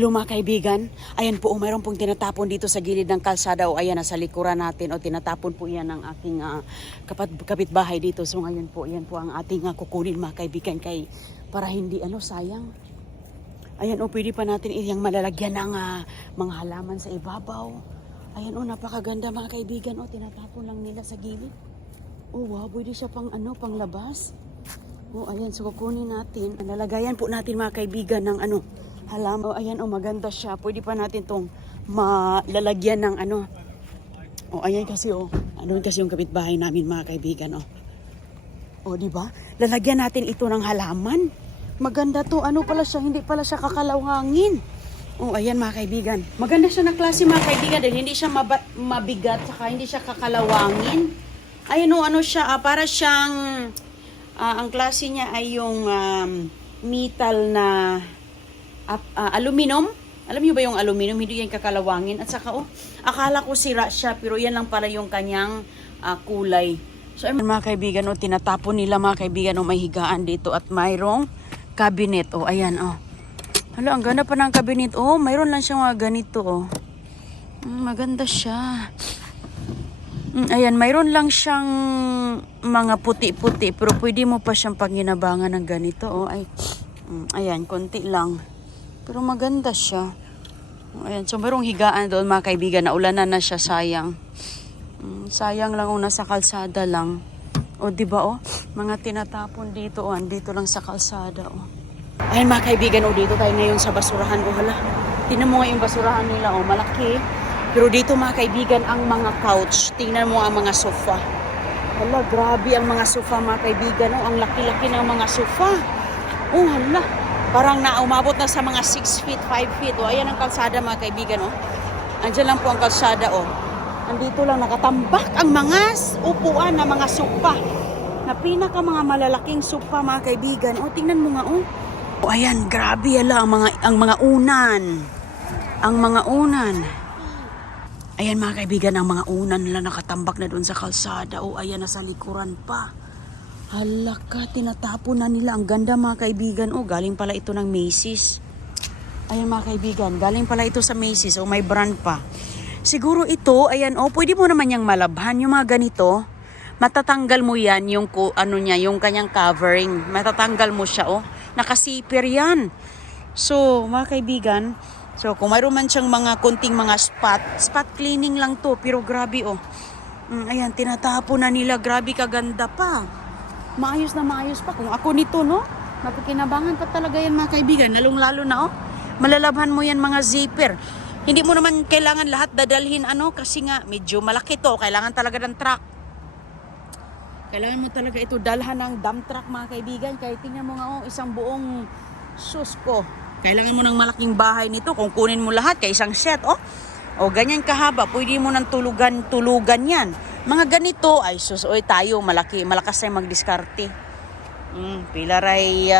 Hello mga kaibigan, ayan po, mayroon pong tinatapon dito sa gilid ng kalsada o ayan, nasa likuran natin o tinatapon po yan ng aking kapitbahay dito. So ngayon po, ayan po ang ating kukunin mga kaibigan para hindi sayang. Ayan o, pwede pa natin iyang malalagyan ng mga halaman sa ibabaw. Ayan o, napakaganda mga kaibigan o, tinatapon lang nila sa gilid. Oh wow, pwede siya pang labas. Oh ayan, so kukunin natin. Nalagayan po natin mga kaibigan ng halaman. Oh ayan, maganda siya. Pwede pa natin tong malalagyan ng Oh ayan kasi kasi yung kapitbahay namin mga kaibigan Oh di ba? Lalagyan natin ito ng halaman. Maganda to. Pala siya, hindi pala siya kakalawangin. Oh ayan mga kaibigan. Maganda siya na klase mga kaibigan dahil hindi siya mabigat saka hindi siya kakalawangin. Ayan siya, para siyang ang klase niya ay yung metal na aluminum. Alam niyo ba yung aluminum? Hindi yan kakalawangin. At saka akala ko sira siya pero yan lang pala yung kanyang kulay. So mga kaibigan, tinatapon nila mga kaibigan may higaan dito at mayroong cabinet. Ayan Hala, ang ganda pa ng cabinet. Mayroon lang siyang mga ganito maganda siya. Ayan, mayroon lang siyang mga puti-puti pero pwede mo pa siyang panginabangan ng ganito. Ayan, konti lang. Pero maganda siya. Ayan, so mayroong higaan doon mga kaibigan. Naulanan na siya, sayang. Sayang lang nasa kalsada lang. Diba mga tinatapon dito andito lang sa kalsada Ayan mga kaibigan, dito tayo ngayon sa basurahan. Hala, tingnan mo nga yung basurahan nila malaki. Pero dito mga kaibigan, ang mga couch, tingnan mo ang mga sofa. Hala, grabe ang mga sofa mga kaibigan. Ang laki-laki ng mga sofa. Hala, parang umabot na sa mga 6 feet, 5 feet. Ayan ang kalsada mga kaibigan. Andiyan lang po ang kalsada. Andito lang nakatambak ang mga upuan na mga sofa. Na pinaka mga malalaking sofa mga kaibigan. Tingnan mo nga ayan, grabe ang mga unan. Ang mga unan. Ayan mga kaibigan, ang mga unan nila nakatambak na doon sa kalsada. Ayan, nasa likuran pa. Halaka, tinatapon na nila. Ang ganda mga kaibigan. Galing pala ito ng Macy's. Ayan mga kaibigan, galing pala ito sa Macy's. May brand pa. Siguro ito, ayan pwede mo naman yung malabhan. Yung mga ganito, matatanggal mo yan, yung yung kanyang covering. Matatanggal mo siya nakasipir yan. So mga kaibigan, so kung mayroon man siyang mga konting mga spot cleaning lang to, pero grabe ayan, tinatapon na nila, grabe kaganda pa. Maayos na maayos pa. Kung ako nito, mapakinabangan pa talaga yan mga kaibigan, lalong-lalo na malalabhan mo yan mga zipper. Hindi mo naman kailangan lahat dadalhin kasi nga medyo malaki to, kailangan talaga ng truck. Kailangan mo talaga ito dalhan ng dump truck mga kaibigan. Kaya tingnan mo nga isang buong susko. Kailangan mo ng malaking bahay nito. Kung kunin mo lahat, kaya isang set, ganyan kahaba. Pwede mo ng tulugan yan. Mga ganito, ay tayo, malakas tayo magdiskarte. Pilaray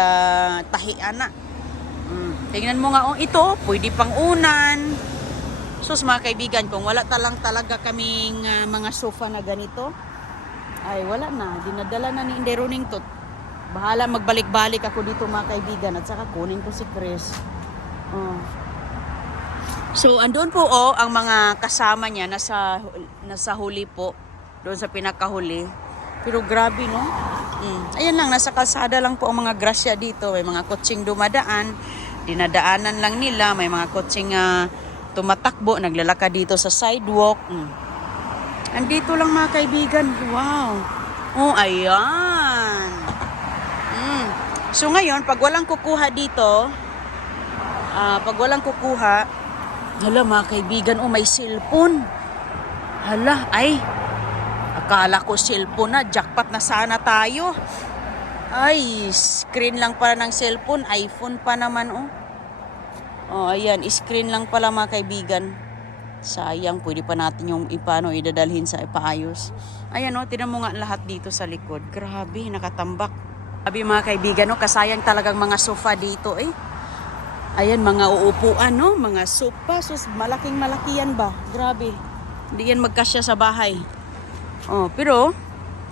tahian na. Tingnan mo nga, ito, pwede pang unan. Mga kaibigan, kung wala talaga kaming mga sofa na ganito, ay wala na. Dinadala na ni Inday Runing to. Bahala, magbalik-balik ako dito mga kaibigan at saka kunin ko si Chris. So andun po ang mga kasama niya nasa huli po, doon sa pinakahuli. Pero grabe ayan lang, nasa kalsada lang po ang mga grasya dito. May mga kotseng dumadaan, dinadaanan lang nila. May mga kotseng tumatakbo, naglalakad dito sa sidewalk. Andito lang mga kaibigan. Wow. Ayan. So ngayon, pag walang kukuha dito, hala mga kaibigan, may cellphone. Hala, akala ko cellphone na, jackpot na sana tayo. Ay, screen lang pala ng cellphone, iPhone pa naman ayan, screen lang pala mga kaibigan. Sayang, pwede pa natin yung idadalhin sa ipaayos. Ayan tinan mo nga lahat dito sa likod. Grabe, nakatambak. Sabi mga kaibigan, kasayang talagang mga sofa dito Ayan, mga uupuan mga sofa. Malaking-malaki yan ba? Grabe. Hindi yan magkasya sa bahay. Pero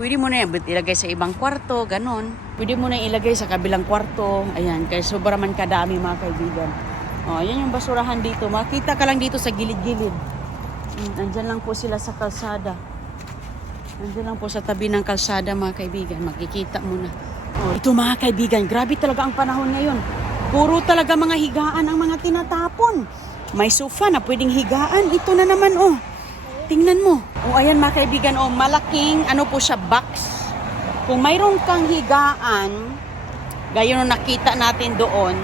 pwede mo na yan ilagay sa ibang kwarto, ganon. Pwede mo na ilagay sa kabilang kwarto. Ayan, kaya sobrang kadami mga kaibigan. Oh, yan yung basurahan dito. Makita ka lang dito sa gilid-gilid. Nandyan lang po sila sa kalsada. Nandyan lang po sa tabi ng kalsada, mga kaibigan. Makikita mo na. Oh, ito mga kaibigan, grabe talaga ang panahon ngayon. Puro talaga mga higaan ang mga tinatapon. May sofa na pwedeng higaan. Ito na naman, oh. Tingnan mo. Oh, ayan mga kaibigan, oh, malaking, ano po siya, box. Kung mayroon kang higaan, gaya nung nakita natin doon,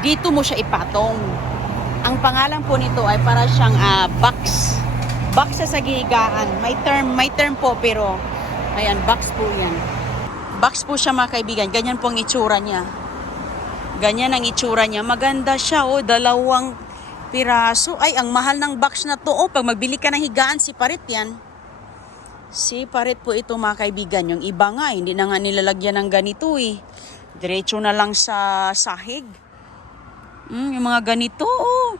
dito mo siya ipatong. Ang pangalan po nito ay para siyang box. Box sa higaan. May term po, pero ayan, box po yan. Box po siya mga kaibigan. Ganyan po ang itsura niya. Ganyan ang itsura niya. Maganda siya, oh, 2 piraso. Ay, ang mahal ng box na to. Oh, pag magbili ka ng higaan, siparit yan. Siparit po ito mga kaibigan. Yung iba nga, hindi na nga nilalagyan ng ganito eh. Diretso na lang sa sahig. Yung mga ganito, oh.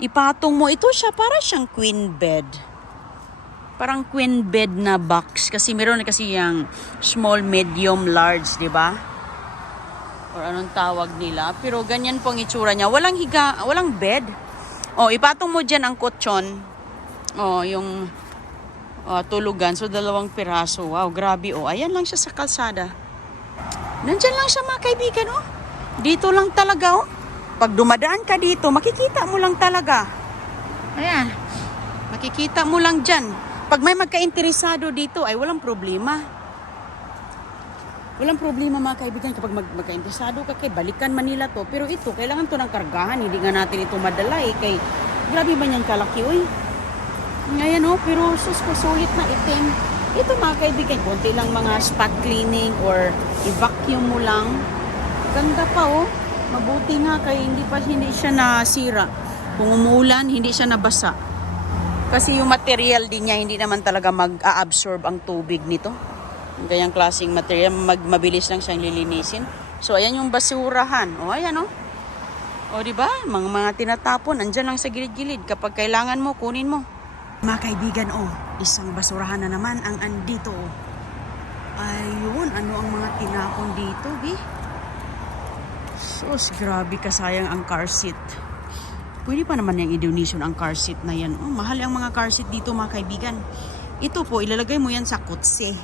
Ipatong mo. Ito siya, para siyang queen bed. Parang queen bed na box. Kasi meron na kasi yung small, medium, large, di ba? Or anong tawag nila. Pero ganyan po ang itsura niya. Walang walang bed. Oh, ipatong mo dyan ang kutsyon. Oh, yung tulugan. So, 2 piraso. Wow, grabe. Oh, ayan lang siya sa kalsada. Nandyan lang siya mga kaibigan, oh. Dito lang talaga, oh. Pag dumadaan ka dito, makikita mo lang talaga. Ayan. Makikita mo lang dyan. Pag may magka-interesado dito, ay walang problema. Walang problema mga kaibigan. Kapag magka-interesado ka, kay balikan Manila to. Pero ito, kailangan to ng kargahan. Hindi nga natin ito madala eh. Kay, grabe ba niyan kalaki, uy. Ngayon, oh. Pero sulit na itim. Ito mga kaibigan, konti lang mga spot cleaning or i-vacuum mo lang. Ganda pa, oh. Mabuti nga kaya hindi siya nasira. Kung umuulan, hindi siya nabasa. Kasi yung material din niya, hindi naman talaga mag-a-absorb ang tubig nito. Ganyang klaseng material, mabilis lang siyang lilinisin. So, ayan yung basurahan. O, ayan, o. O, diba? Mga tinatapon, andyan lang sa gilid-gilid. Kapag kailangan mo, kunin mo. Mga kaibigan, o. Isang basurahan na naman ang andito, o. Ayun, ano ang mga tinapon dito, bi? Sus, grabe kasayang ang car seat. Pwede pa naman yung i-donation ang car seat na yan. Oh, mahal ang mga car seat dito mga kaibigan. Ito po, ilalagay mo yan sa kotse.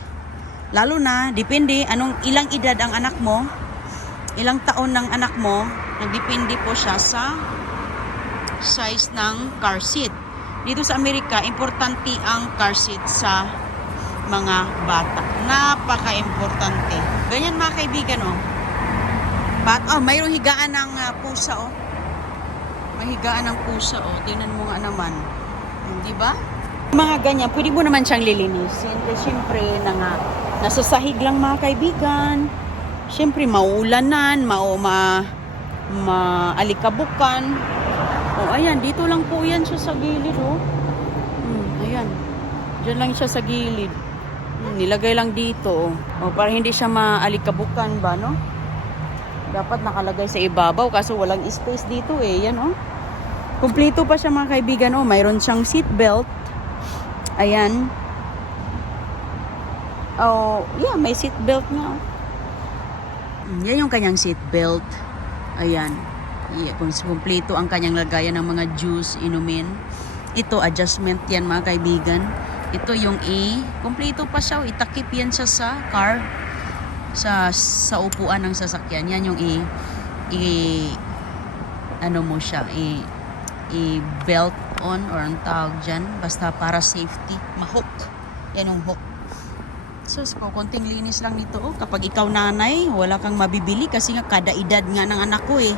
Lalo na, depende ilang edad ang anak mo, ilang taon ng anak mo, nagdepende po siya sa size ng car seat. Dito sa Amerika, importante ang car seat sa mga bata. Napaka-importante. Ganyan mga kaibigan, oh. Mayroong higaan ng pusa, oh. May higaan ng pusa, oh. Tingnan mo nga naman. Di ba? Mga ganyan, pwede mo naman siyang lilinisin. Kasi syempre, nasa sahig lang mga kaibigan. Syempre, maulanan, maalikabukan. Oh, ayan, dito lang po yan siya sa gilid, oh. Ayan. Diyan lang siya sa gilid. Nilagay lang dito, oh. Oh, para hindi siya maalikabukan ba, no? Dapat nakalagay sa ibabaw kaso walang space dito eh. Yan, oh. Kumpleto pa siya mga kaibigan, oh. Mayroon siyang seat belt. Ayan. Oh, yeah, may seat belt nga, oh. Yan yung kanyang seat belt. Ayan. Yeah, kumpleto ang kanyang lagayan ng mga juice, inumin. Ito, adjustment yan mga kaibigan. Ito yung kumpleto pa siya, oh. Itakip yan siya sa car. Sa upuan ng sasakyan. Yan yung ano mo siya, belt on or ang tawag dyan. Basta para safety. Mahook. Yan yung hook. So, konting linis lang nito. Oh. Kapag ikaw nanay, wala kang mabibili kasi nga kada edad nga ng anak ko eh.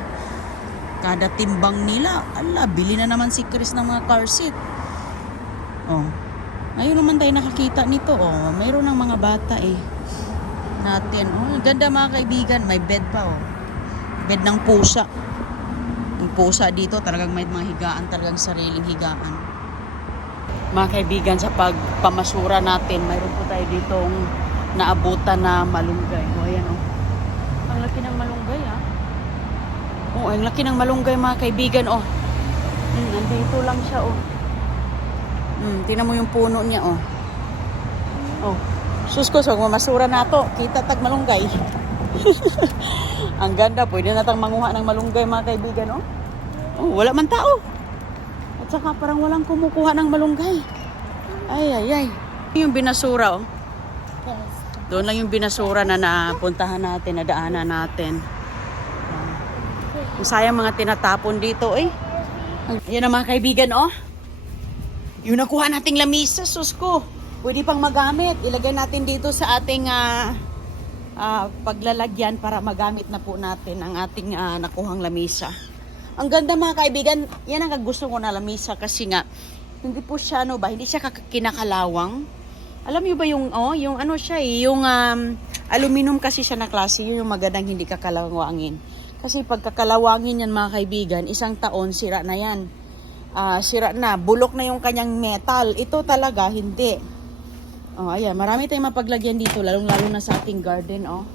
Kada timbang nila. Ala, bili na naman si Chris ng mga car seat. Oh. Ngayon naman tayo nakakita nito. Oh. Mayroon ng mga bata eh. Natin. Oh, ganda mga kaibigan. May bed pa, oh. Bed ng pusa. Yung pusa dito, talagang may mga higaan, talagang sariling higaan. Mga kaibigan, sa pagpamasura natin, mayroon po tayo ditong naabutan na malunggay. O, ayan, oh. Ang laki ng malunggay, ah. Oh, ang laki ng malunggay, mga kaibigan, oh. Nandito lang siya, oh. Tingnan mo yung puno niya, oh. Oh. Sus ko, so mamasura na to. Kita tag malunggay. Ang ganda, pwede natang manguha ng malunggay mga kaibigan, oh. Oh, wala man tao. At saka parang walang kumukuha ng malunggay. Ay. Yung binasura, oh. Doon lang yung binasura na napuntahan natin, nadaanan natin. Sayang mga tinatapon dito, eh. Yan ang mga kaibigan, oh. Yung nakuha nating lamisa, sus ko. Pwede pang magamit. Ilagay natin dito sa ating paglalagyan para magamit na po natin ang ating nakuhang lamisa. Ang ganda mga kaibigan, yan ang gusto ko na lamisa kasi nga hindi po siya hindi siya kinakalawang. Alam niyo ba yung ano siya yung aluminum kasi siya na klase, yun yung magandang hindi kakalawangin. Kasi pag kakalawangin yan mga kaibigan, isang taon sira na yan. Sira na, bulok na yung kanyang metal. Ito talaga hindi. Ayan, marami tayong mapaglagyan dito, lalong-lalo na sa ating garden, oh.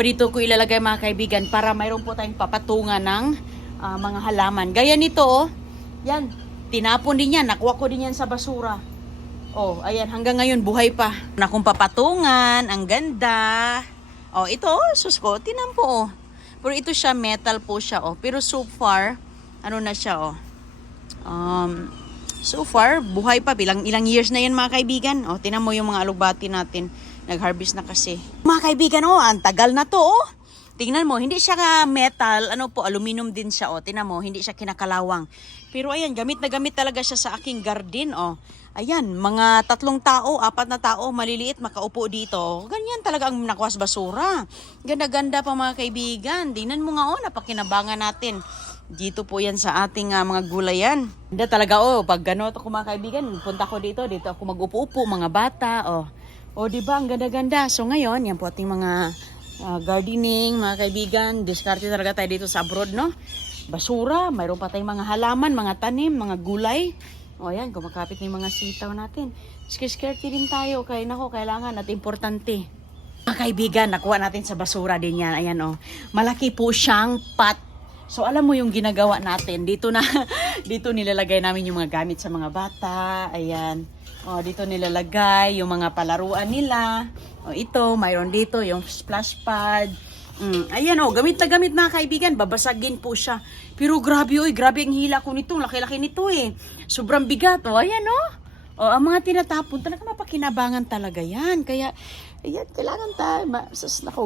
Dito ko ilalagay mga kaibigan para mayroon po tayong papatungan ng mga halaman. Gaya nito, oh. Yan, tinapon din yan, nakuha ko din yan sa basura. Oh, ayan, hanggang ngayon buhay pa. Na kung papatungan, ang ganda. Oh, ito, sus ko, tinan po, oh. Pero ito siya, metal po siya, oh. Pero so far, ano na siya, oh. So far, buhay pa. Ilang years na yan mga kaibigan. O, tinan mo yung mga alugbati natin. Nag-harvest na kasi. Mga kaibigan, ang tagal na to, oh. Tingnan mo, hindi siya metal, aluminum din siya, oh. Tingnan mo, hindi siya kinakalawang. Pero ayan, gamit na gamit talaga siya sa aking garden, oh. Ayan, mga 3 tao, 4 na tao, maliliit, makaupo dito. Ganyan talaga ang nakuha sa basura. Ganda-ganda pa mga kaibigan. Tingnan mo nga, oh, napakinabangan natin. Dito po yan sa ating mga gulayan. Hindi talaga, pag gano'n ako mga kaibigan, punta ko dito ako mag-upo-upo, mga bata, diba, ang ganda-ganda. So ngayon, yan po ating mga gardening, mga kaibigan, diskarte talaga tayo dito sa abroad, no? Basura, mayroon pa tayong mga halaman, mga tanim, mga gulay. Yan, kumakapit na yung mga sitaw natin. Skerte din tayo, kaya kailangan at importante. Mga kaibigan, nakuha natin sa basura din yan. Ayan, malaki po siyang pot. So alam mo yung ginagawa natin, dito nilalagay namin yung mga gamit sa mga bata. Ayan. Dito nilalagay yung mga palaruan nila. Ito, mayroon dito yung splash pad. Ayan, gamit na gamit mga kaibigan, babasagin po siya. Pero grabe, grabe ang hila ko nito, laki-laki nito eh. Sobrang bigat, ayan ang mga tinatapon talaga mapakinabangan talaga yan. Kaya ayan, kailangan tayo.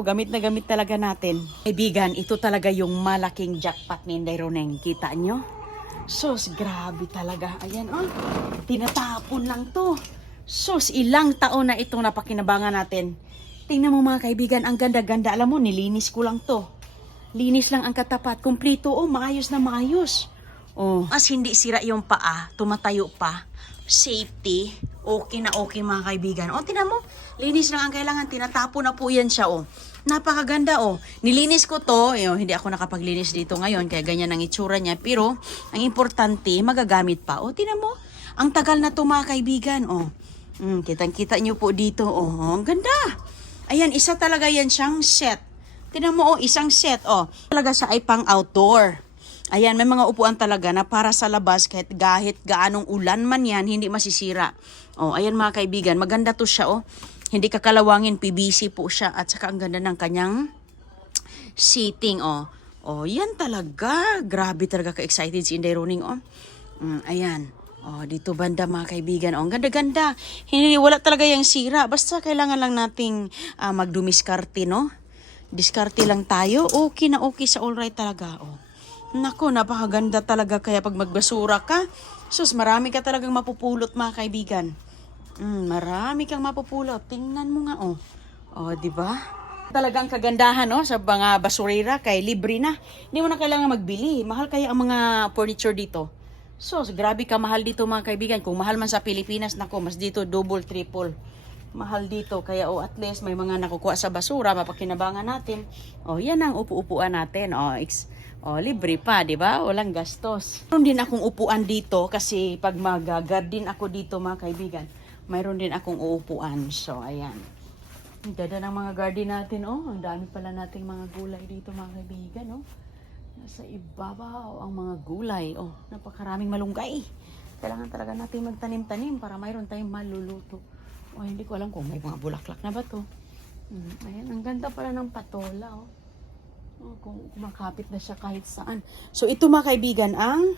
Gamit na gamit talaga natin. Kaibigan, ito talaga yung malaking jackpot ni Inday Roneng. Kita nyo? Sus, grabe talaga. Ayan, tinatapon lang to. Sus, ilang taon na itong napakinabangan natin. Tingnan mo mga kaibigan, ang ganda-ganda. Alam mo, nilinis ko lang to. Linis lang ang katapat. Kumplito, maayos na maayos. As hindi sira yung paa, tumatayo pa. Safety, okay na okay mga kaibigan. Tingnan mo, linis lang ang kailangan, tinatapo na po yan siya, Napakaganda, Nilinis ko to, hindi ako nakapaglinis dito ngayon, kaya ganyan ang itsura niya. Pero, ang importante, magagamit pa. Tingnan mo, ang tagal na to mga kaibigan, kitang-kita nyo po dito, ang ganda. Ayan, isa talaga yan siyang set. Tingnan mo, isang set, Talaga siya ay pang outdoor. Ayan, may mga upuan talaga na para sa labas kahit gaanong ulan man yan, hindi masisira. Ayan mga kaibigan, maganda to siya, Hindi kakalawangin, PVC po siya at saka ang ganda ng kanyang seating, yan talaga. Grabe talaga ka-excited si Inday Roning, Ayan. Dito banda mga kaibigan, ang ganda-ganda. Wala talaga yung sira. Basta kailangan lang nating magdumiskarte, no? Diskarte lang tayo. Okay na okay sa all right talaga, Nako, napakaganda talaga. Kaya pag magbasura ka, sus, marami ka talagang mapupulot mga kaibigan. Marami kang mapupulot. Tingnan mo nga, diba? Talagang kagandahan, sa mga basurera kay libre na. Hindi mo na kailangan magbili. Mahal kaya ang mga furniture dito. Sus, grabe ka mahal dito mga kaibigan. Kung mahal man sa Pilipinas, nako, mas dito double, triple. Mahal dito. Kaya, at least may mga nakukuha sa basura, mapakinabangan natin. Yan ang upu-upuan natin. Libre pa, di ba? Walang gastos. Mayroon din akong upuan dito kasi pag mag-garden ako dito mga kaibigan, mayroon din akong uupuan. So, ayan. Ang ganda ng mga garden natin, Ang dami pala nating mga gulay dito mga kaibigan, Nasa ibabaw ang mga gulay. Napakaraming malunggay. Kailangan talaga natin magtanim-tanim para mayroon tayong maluluto. Hindi ko alam kung may mga bulaklak na ba to. Ayan, ang ganda pala ng patola, oh. Oh, kung kumakapit na siya kahit saan. So, ito mga kaibigan, ang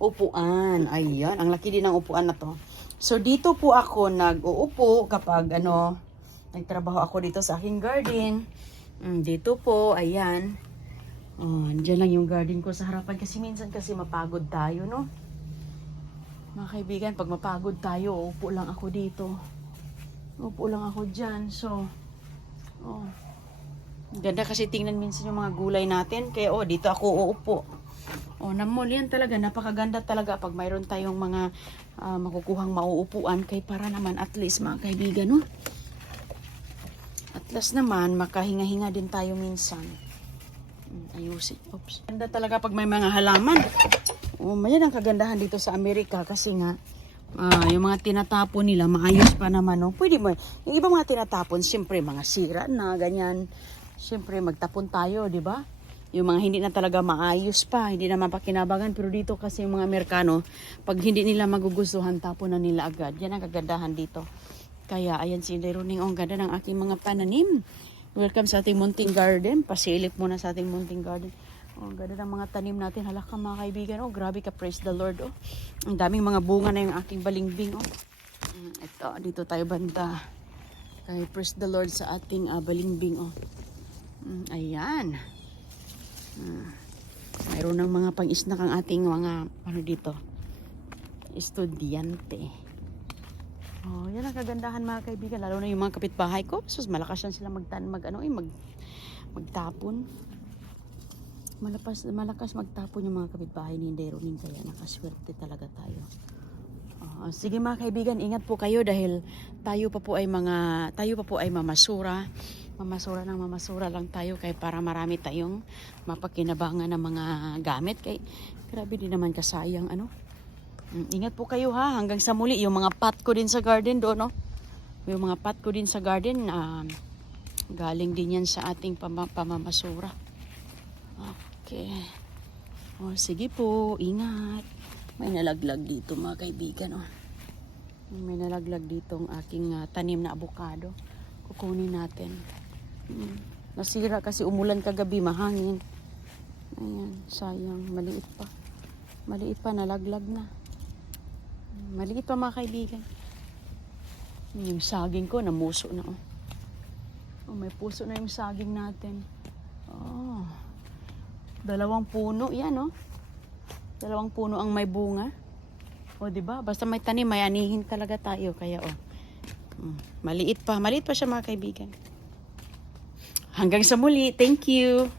upuan. Ayan, ang laki din ng upuan na to. So, dito po ako nag-uupo kapag, nagtrabaho ako dito sa aking garden. Dito po, ayan. Oh, andyan lang yung garden ko sa harapan. Kasi minsan kasi mapagod tayo, no? Mga kaibigan, pag mapagod tayo, upo lang ako dito. Upo lang ako dyan. So, oh. Ganda kasi tingnan minsan yung mga gulay natin. Kaya dito ako uupo. Namol yan talaga. Napakaganda talaga pag mayroon tayong mga makukuhang mauupuan. Kaya para naman at least mga kaibigan, no? At least naman makahinga-hinga din tayo minsan. Ayusin. Oops. Ganda talaga pag may mga halaman. Mayan ang kagandahan dito sa Amerika kasi nga yung mga tinatapon nila maayos pa naman, no? Pwede mo. Yung ibang mga tinatapon, siyempre mga sira na ganyan. Siyempre magtapon tayo, di ba? Yung mga hindi na talaga maayos pa, hindi naman pakinabangan. Pero dito kasi yung mga Amerikano, pag hindi nila magugustuhan, tapon na nila agad. Yan ang kagandahan dito. Kaya ayan si Inday Roning, ang ganda ng aking mga pananim. Welcome sa ating munting garden. Pasilip muna sa ating munting garden. Ang ganda ng mga tanim natin. Halaka mga kaibigan. Grabe ka, praise the Lord. Ang daming mga bunga na yung aking balimbing. Ito, dito tayo banda. Kaya praise the Lord sa ating balimbing. Ayan. Mayroon ng mga pang-snack ang ating mga, dito, estudyante. Yan ang kagandahan mga kaibigan. Lalo na yung mga kapitbahay ko. Sus, malakas yan sila magtapon. Malakas magtapon yung mga kapitbahay ni Inday Roning. Kaya nakaswerte talaga tayo. Sige mga kaibigan, ingat po kayo dahil tayo pa po ay mamasura. Mamasura lang tayo kaya para marami tayong mapakinabangan ng mga gamit. Kaya grabe din naman kasayang Ingat po kayo ha, hanggang sa muli. Yung mga pot ko din sa garden doon, no? Yung mga pot ko din sa garden, galing din yan sa ating pamamasura. Okay. Sige po, ingat. May nalaglag dito mga kaibigan, May nalaglag dito ang aking tanim na avocado. Kukunin natin. Nasira kasi umulan kagabi, mahangin. Ayan, sayang, maliit pa, nalaglag na. Maliit pa mga kaibigan. Yung saging ko, namuso na. May puso na yung saging natin. 2 puno yan, 2 puno ang may bunga. Diba? Basta may tanim, may anihin talaga tayo. Kaya, maliit pa siya mga kaibigan. Hanggang sa muli. Thank you.